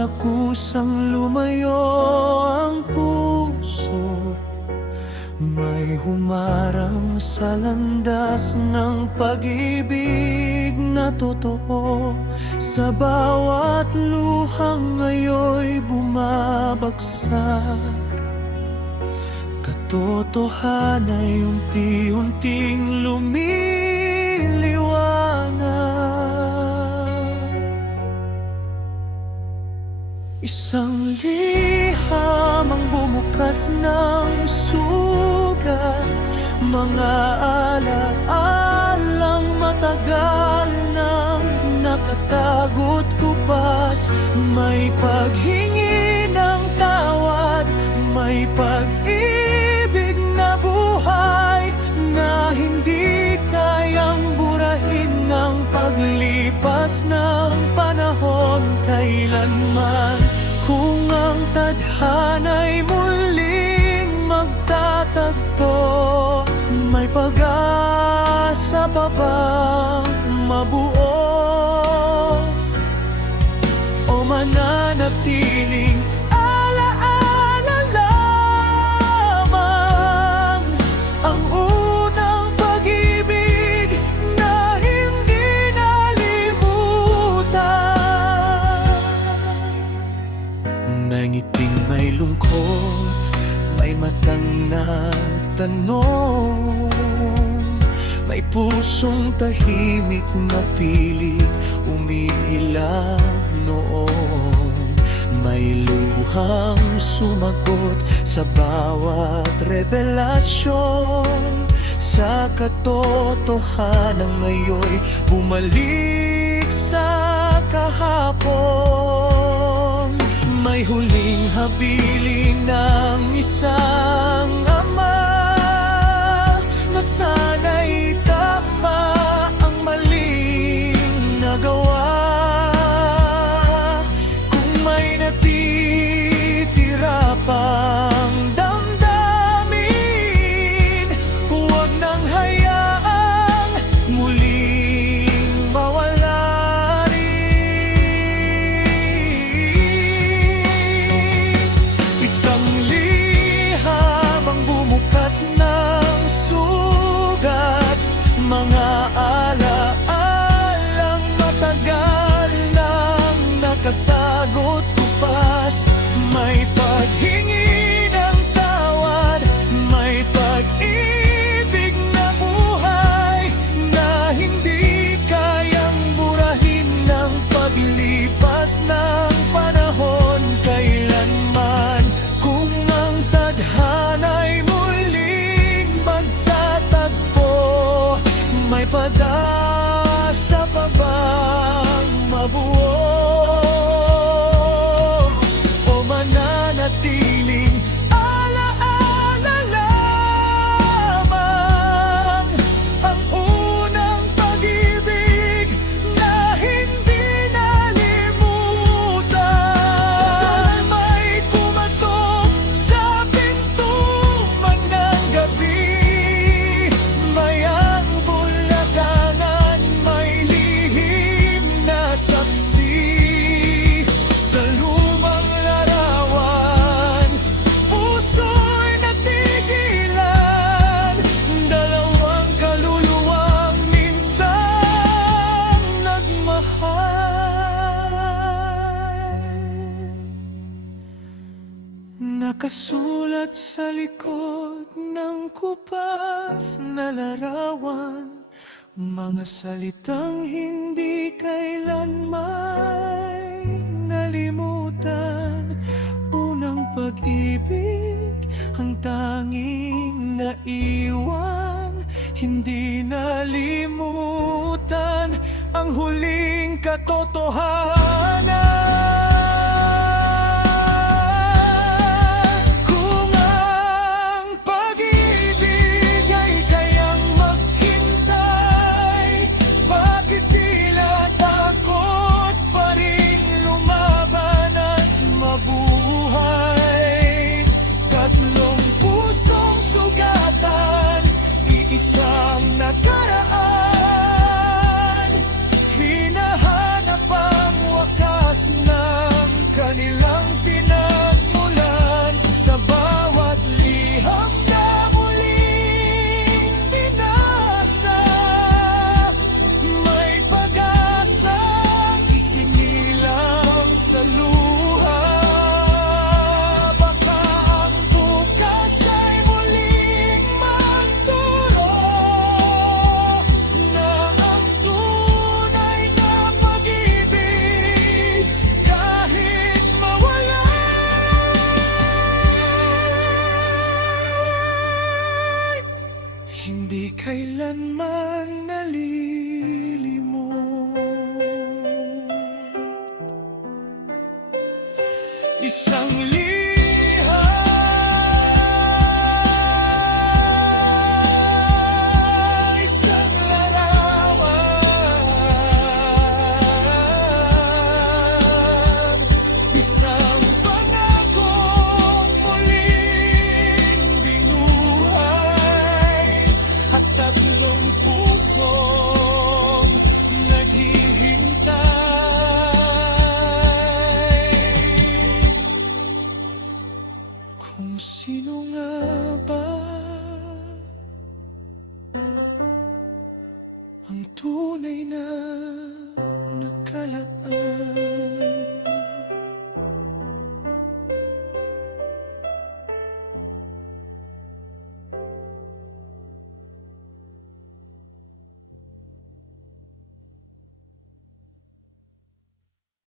tila kusang lumayo ang puso. May humarang sa landas ng pag-ibig na totoo. Sa bawat luhang ngayon'y bumabagsak, katotohanay unti-unting lumiliwanag. Isang liham ang bumukas ng sugat, mga alaalang matagal nang nakatagot kupas. May paghingi ng tawad, may pag-ibig na buhay na hindi kayang burahin ng paglipas ng panahon kailanman. Kung ang tadhana'y muling magtatagpo, may pag-asa pa bang mabuo o mananatiling alaala lamang ang unang pag-ibig na hindi nalimutan? May ngiting may lungkot, may matang nagtanong, may pusong tahimik na pilit umiilag noon. May luhang sumagot sa bawat revelasyon. Sa katotohanan ngayon'y bumalik sa kahapon. May huling habilin ng isang ama na sana'y tama ang maling nagawa. Kung may natitira pang damdamin, huwag nang hayaang muling mawala rin. Isang liham ang bumukas ng sugat, mga alaalang matagal nang nakatagot kupas. May paghingi ng tawad, may pag-ibig na buhay na hindi kayang burahin ng paglipas ng panahon kailanman. Kung ang tadhana'y muling magtatagpo, may pag-asa pa bang mabuo o mananatiling alaala lamang ang unang pag-ibig na hindi nalimutan? May kumatok sa pintuan ng gabi, may ang bulakangan, may lihim na saksi. Sa lumang larawan, puso'y natigilan, dalawang kaluluwang minsang nagmahal. Nakasulat sa likod ng kupas na larawan, mga salitang hindi kailanman nalimutan. Unang pag-ibig, ang tanging naiwan, hindi nalimutan. Ang huling katotohanan. Kung ang pag-ibig ay kayang maghintay, bakit tila takot pa rin lumaban at mabuhay? Tatlong pusong sugatan, iisang nakaraan, hinahanap ang Isang liham, isang larawan, isang pangakong muling binuhay, at tatlong pusong naghihintay. Kung sino nga ba ang tunay na